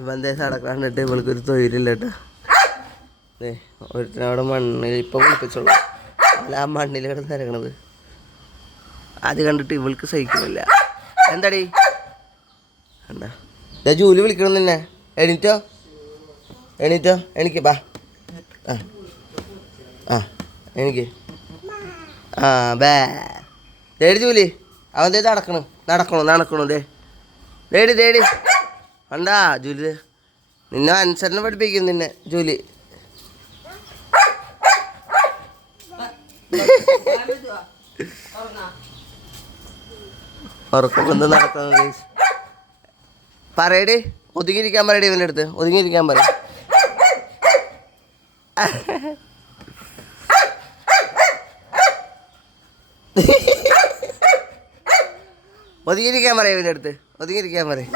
ഇവൻ എന്തേ നടക്കാണ്ടിട്ട് ഇവൾക്കൊരു തൊഴിലില്ല കേട്ടോ. ഒരുത്തനവിടെ മണ്ണിൽ ഇപ്പം കുളിപ്പിച്ചോളൂ. അല്ല ആ മണ്ണിൽ കിടന്ന് തിരക്കണത് അത് കണ്ടിട്ട് ഇവൾക്ക് സഹിക്കുന്നില്ല. എന്താടി എന്താ ഞാൻ ജൂലി വിളിക്കണം തന്നെ. എണീറ്റോ എനിക്ക് ബാ. ആ എനിക്ക് ബേ തേടി ജൂലി അവൻ തേ നടക്കണു തേടി കണ്ടാ ജൂലി നിന്നെ അനുസരണം പഠിപ്പിക്കും നിന്നെ ജൂലി. ഉറക്കം വന്ന് നടക്കുന്നത് പറയടി. ഒതുങ്ങിയിരിക്കാൻ പറയടി ഇവൻ്റെ അടുത്ത്. ഒതുങ്ങിയിരിക്കാൻ പറ. ഒതുങ്ങിയിരിക്കാൻ പറയും ഇവൻ്റെ അടുത്ത്. ഒതുങ്ങിയിരിക്കാൻ പറയും.